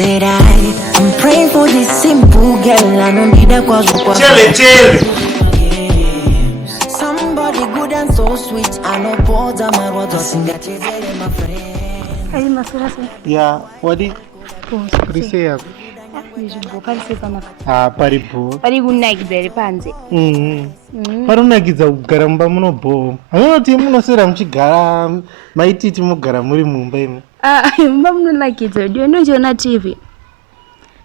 said I'm praying for this simple girl. I don't need a Chele. Somebody good and so sweet. I know Paul's a man was sing that is my friend. Hey, Masurasi. Yeah, wadi? Kurisea. Paripo. Parikunakidza panze. Parunakidza kugara mumba munobho. Hamunoti munoswera muchigara maititi mugara muri mumba imi. Mumba munonakidza ndiyo ndochiona TV.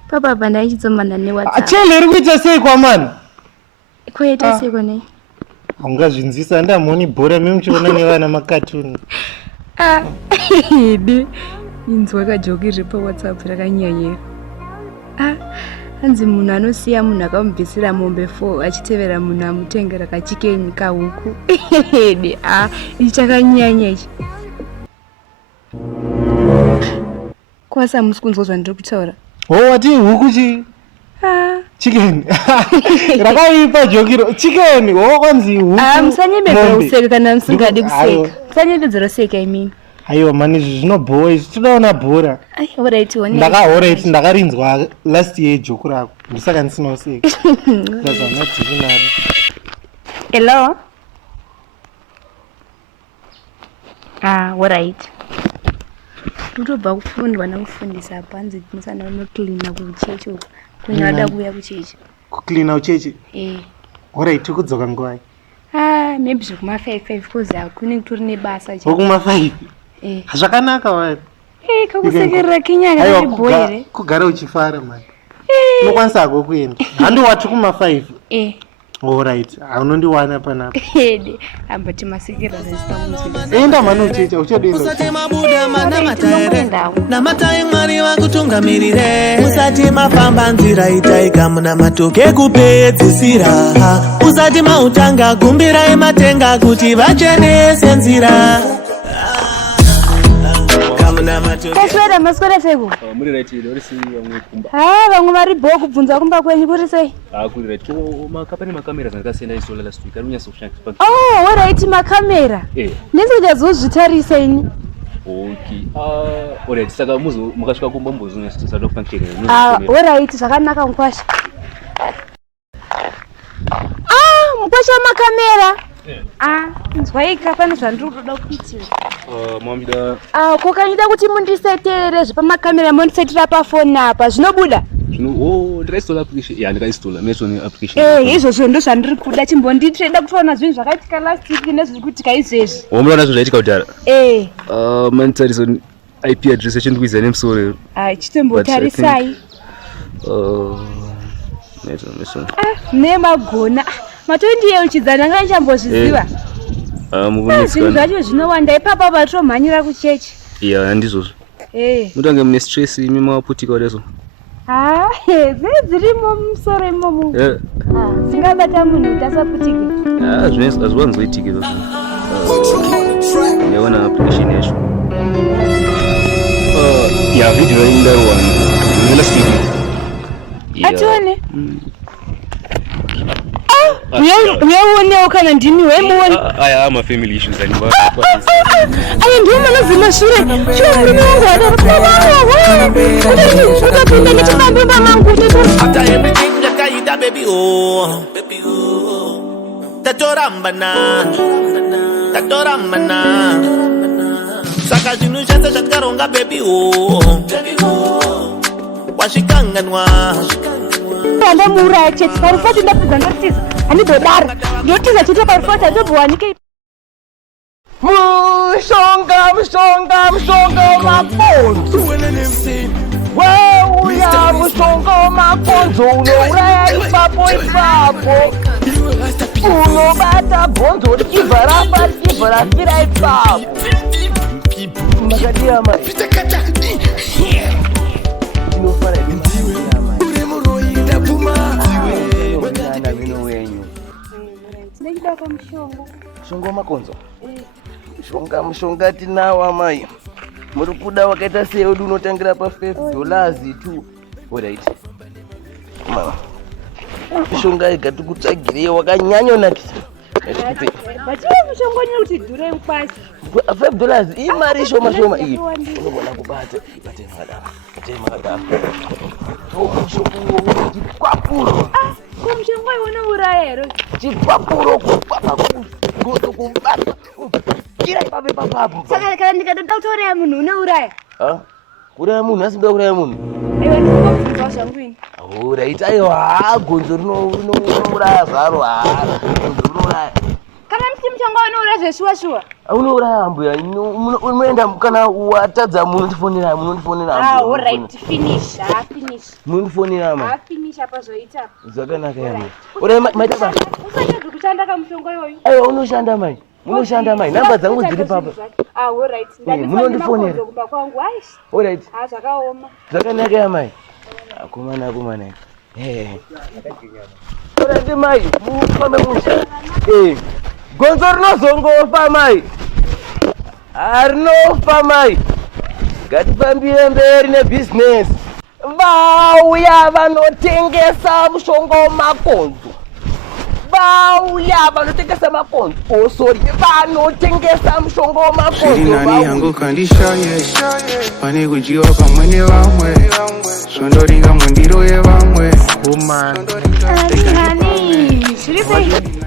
Papa pandaichidzomana neWhatsApp. Chele iri kuita sei kwamani? Kuita sei kone? Haungazvinzisa ndamoni bhora memuchiona nevana makatuni. Inzwa kajoki riri paWhatsApp rakanyanyira. Hanzi munhu anosiya munhu akamubvisira mombe 4 achitevera munhu amutengera kachikeni kahuku. Ichi chakanyanya ichi. Kwasa musi kunzwa zvandiri kutaura. Wati huku chi? Chicken. Rakaipa jokiro. Chicken. Kwanzi huku. Musanyembedzera useka kana musingadi kuseka. Musanyembedzera useka imini. Aiwa mani zvinobhowa izvi todaona bhora. Alright one. Ndakarinzwa last year joku rako. Ndisaka ndisina useka. Sasa nati nari. Hello. Alright. Ndotobva kufundwa nakufundisa panze musana unoklina kuchechi uko. Kunyada kuya kuchechi. Kuklina uchechi? Alright, tikudzoka ngwai. Maybe zvekuma5 kuza kunenge kuri nebasa chaiko. Okuma5? Zvakanaka wari. Kakusekerera kinyanga chibhoire. Kugara uchifara mani. Unokwanisa hako kuenda. Handi wati kuma5. Alright, unondiwana panapa. Ambati masikira zesta. Enda mani uchecha uchodenda. Usati mabuda mana mataere. Na matai mwari wakutungamirire. Usati mafamba nzira itaika muna matoke kupedzisira. Usati mautanga gumbira ematenga kuti vachenese nzira. Kaswera maswera seko. Muri right uri si vamwe kumba. Vamwe vari bho kubvunza kumba kwenyu kuri sei? Kuri right. Makapani makamera zvakasiyana isola last week. Ari unyasa kushandisa. Alright makamera. Ndizodazozvitarisa ini. Okay. Alright, saka mukasvika kumba mbozo tisada kufanira. Alright, zvakanaka mukwasha. Mukwasha makamera. Nzwaika pane zvandiri kutoda kuitira. Mwamida. Kokanyida kuti mundisetere zvepamakamera mundisetera pafoni apa zvinobuda. Ndirainstall application. Ndakainstall Matsanga application. Izvozvo ndo zvandiri kuda chimbonditrenda kutoona zvinhu zvakaitika last week nezviri kuitika izvezvi. Wamura nazvo zvaitika kudhara? Manitariso IP address yachindikwidza nemusoro. Chitombotarisai. Nemagona. Matondieuchidzana ngachambozviziva. Zvinhu zvacho zvinowanda ipapa patomhanyira kuchechi. Handizvozvo. Mutange mune stress imi maputika kudazo. Dzirimo musoro imomo. Singabata munhu tasaputike. Hazviwanzoitike izvozvo. Ndaona application yacho. Video yaindarwa last week. Atione. Uyauonewo kana ndini wemuone. Aya ama family issues ani ba. Ayi ndiyo manazima shure. Shure mimi wangu utapinda nichibambe mamangu. After everything that I did, baby tatorambana. Saka zvinhu zvese zvataronga baby washikanganwa. Anda mura cheti parufati ndapedza ndotiza handidodara ndotiza chete parufati handobwanike. Mushonga makonzo weuya mushonga makonzo unouraya ipapo unobata bhonzo richibva rafa richibva rafira ipapo makadiya mai mushonga makonzo mushonga tinawo mai muri kuda wakaita seudi unotangira pa$5 tu. Alright mama mushonga igati wakanyanya unakisa. Bachiwe mushonga kuti dhure mkwasi. $5 imari shoma shoma iyi unogona kubata makadaro chikwapuro kumshengo unourayero chikwapuro kubata kira ipapo ipapo saka kana ndikatoda kutouraya munhu unouraya kuraya munhu asimda kuraya munhu aiwa ndikubvunza zvangu ini right aiwa gonzo rinouraya zvaro gonzo rinouraya kana mti mushonga unouraya zveshuwa-shuwa unouraya mbuya unoenda kana watadza munondifonera alright finish munondifonera ma finish apa zvoita zvakanaka yama ora maita basa usanyadzi kushanda kamushonga iyoyu aiwa unoshanda mai namba dzangu dziri papa alright munondifonera kumba kwangu aish alright zvakaoma zvakanaka yamai akomana orati mai mufambe musha gonzo rinozongofa mai harinofa mai ngatifambire mberi nebhizinesi vauya vanotengesa mushonga wemakonzo vauya vanotengesa makonzo vanotengesa mushonga wemakonzo yangu kandishaye pane kudyiwa pamwe nevamwe zvondoringa mundiro yevamwe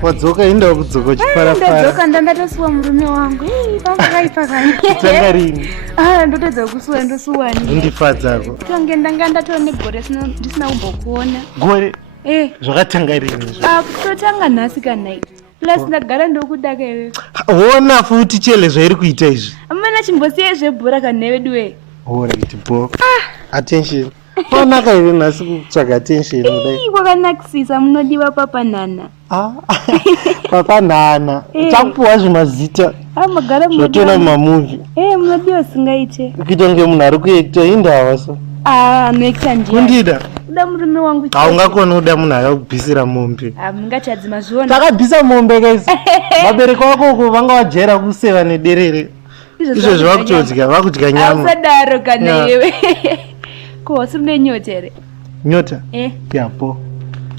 wadzoka indawo kudzoka chiparapara ndandatosiwa murume wangu tanga rini ndotedza kusuwa ndosuwani ndifadzako tonge ndanga ndatova negore ndisina kumbokuona gore zvakatanga rini kutotanga nhasi kanai plus ndagara ndokudaka iwe ona futi chele zvairi kuita izvi amana chimbosiyai zvebhora kanheveduwe alright bo attention panaka iri nhasi kutsvaga attention kudai kwakanakisisa munodiwa papanhana papanhana takupuwa zvimazita magara zvotona mumamuvi munodiwa singaite kuita kunge munhu ari kuekta indava so anoekta kundida uda murume wangu haungakoni kuda munhu akakubvisira mombe mungachadzi mazviona takabvisa mombe kaisi vabereki vako uko vanga vajera kuseva nederere izvezvi vakutodya vakudya nyama ausadaro kana iwe kosi mune nyota here nyota yapo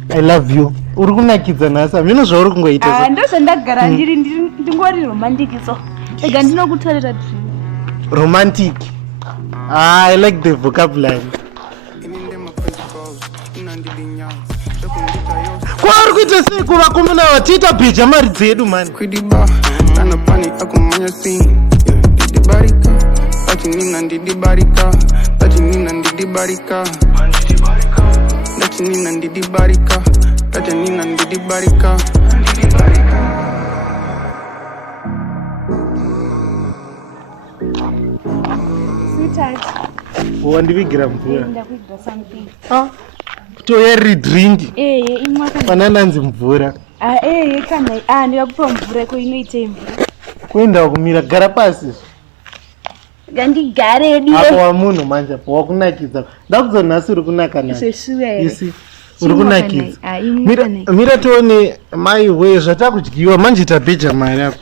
I love you uri kunakidza nhasi hamino zvauri kungoita ndozvandagara ndingori romantikiso ega ndinokutorera romantic I like the vocabulary kwauri kuita sei kuvakomana vatiita bheja mari dzedu mani Lachinina ndidibarika sweetheart wandivigira mvura kutoyeriri drink pana nanzi mvura kana ndikakupa mvura ko inoitei mvura kuendawo kumira gara pasi gandigare apo wamunhu manje apo wakunakidza ndakuzonhasi uri kunaka naisi uri kunakidza mira tione mai we zvatakudyiwa manje tabheja mari ako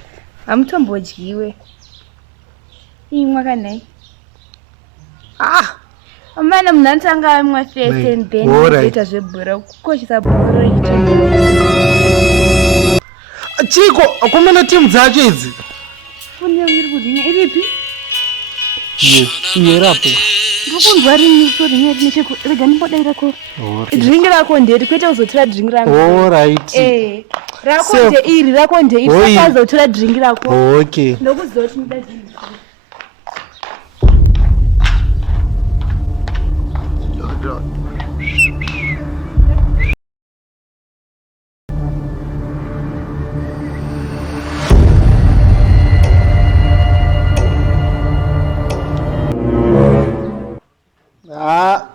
hamutombodyiwe imwakanai amana munhu anotanga amwa fese then oita zvebhura kukoshesa bhura chiko akomana timu dzacho idzi foni yangu iri kudhinya iripi iyerapo ndokunzwa rini kudhinya rinecheko rega ndimbodaira ko dringi rako nderi kwete uzotora dringi rangu alright rako ndeiri rako ndeiri saka uzotora dringi rako okay ndokuziva kuti ndida dringi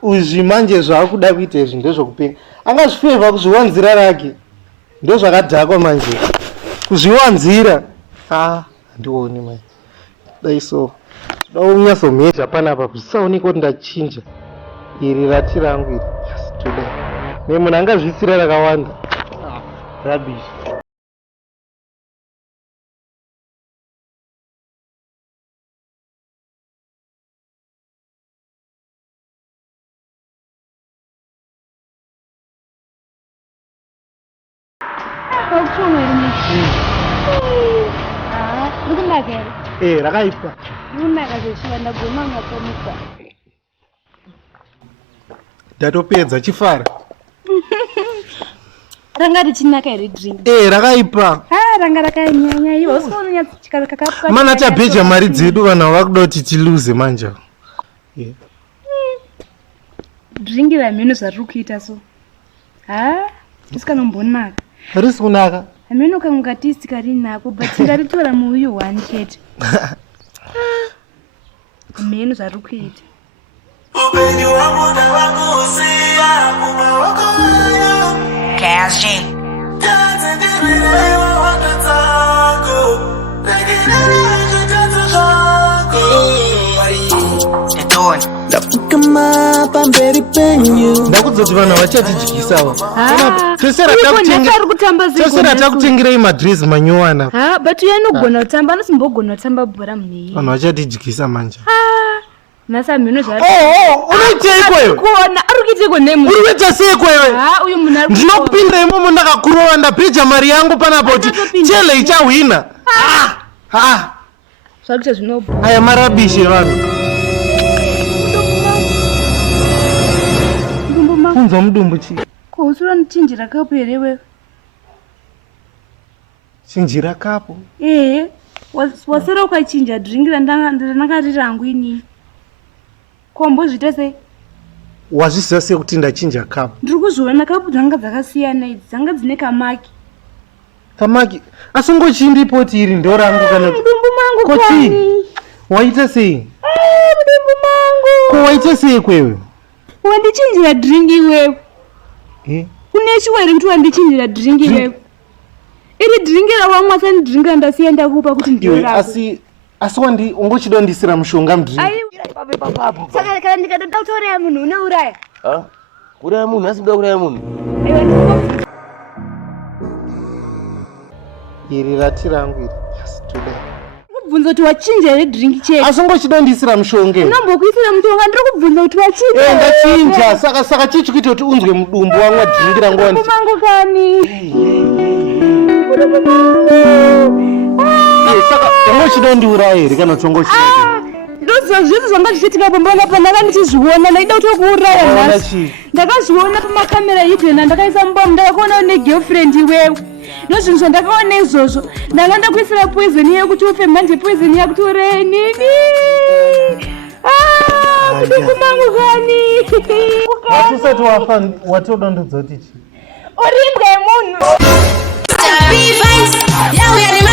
uzvi manje zvaakuda kuita izvi ndezvokupenga angazvifevha kuzviwanzira rake ndozvakadhakwa manje kuzviwanzira handioni mai dai so toda unyatsomhedza panapa kuzvisaoneka kuti ndachinja iri rati rangu iri toda nemunhu angazvisira rakawanda rubbish Ndikunaka. Rakaipa. Ndikunaka zveshiva ndagoma ngatomukwa. Ndatopedza chifara. Ranga richinaka here drink. Rakaipa. Ranga rakanyanya ivo. Usiona chikazi kakapwa. Mana tabheja mari dzedu vanhu vakuda kuti tiluze manje. Drink rameno zvariri kuita so. Risikanomboonaka. Risi kunaka. Ameno kamukati sikarinako but tingaritora muuyu one chete. Ameno zvariri kuita. Ndakuzoti vanhu vachatijikisawo. Tosera takutengerei madress manyuwana. But uyanogona kutamba anosimbogona kutamba bhora munei. Vanhu vachatijikisa manje. Nasa mino zvari. Unoiteiko iwe? Kuona ari kuiteiko nemu? Uri kuita seiko iwe? Uyu munhu ari. Ndinokupinda imomo ndakakurova ndabheja mari yangu pana poti chele ichahwina. Zvakuita zvinobva. Aya marabishe vanhu. Kunzwa mudumbu chi? Ko usura nichinjira kapu here wewe? Chinjira kapu? Wasera ukachinja drink randakati rangu ini. Kombo zvita sei? Wazviziva sei kuti ndachinja kapu? Ndiri kuzviona kapu dzanga dzakasiyana idzi, dzanga dzine kamaki. Kamaki? Asi ngochindipoti iri ndo rangu kana mudumbu mangu koti. Waita sei? Mudumbu mangu. Ko waita sei kwewe? Wandichinjira drink iwewe. Une chiwere kuti wandichinjira drink iwewe. Iri drink rawamwa sani drink andasiya ndakupa kuti ndiyo rako. Asi ungochidondisira mushonga mudrink. Saka kana ndikatoda kutoraya munhu unouraya. Kuraya munhu asi ndoda kuraya munhu. Iri rati rangu iri. Today. Kubvunza kuti wachinja here drink cheke. Asi ungochidondisira mushonga. Unombokuisira mushonga ndiri kubvunza kuti wachinja. Ndachinja saka chichi kuita kuti unzwe mudumbu wamwa drink rangu wandi. Mangu kani. Saka ungochidondiuraya here kana tongochidondiuraya. Ndoziva zvese zvanga zvichiitika pambona pandanga ndichizviona ndaida kuti kuuraya nhasi. Ndakazviona pamakamera hidden ndakaisa mumbamu ndakakuona negirlfriend iwewe. Ndozvinhu zvandakaona izvozvo. Ndanga ndakuisira poison yekuti ufe manje poison yakuti ureye nini. Mudumbu mangu kani. Watisati wafa watodondodzoti chi? Urimbwa yemunhu. Yeah, we are the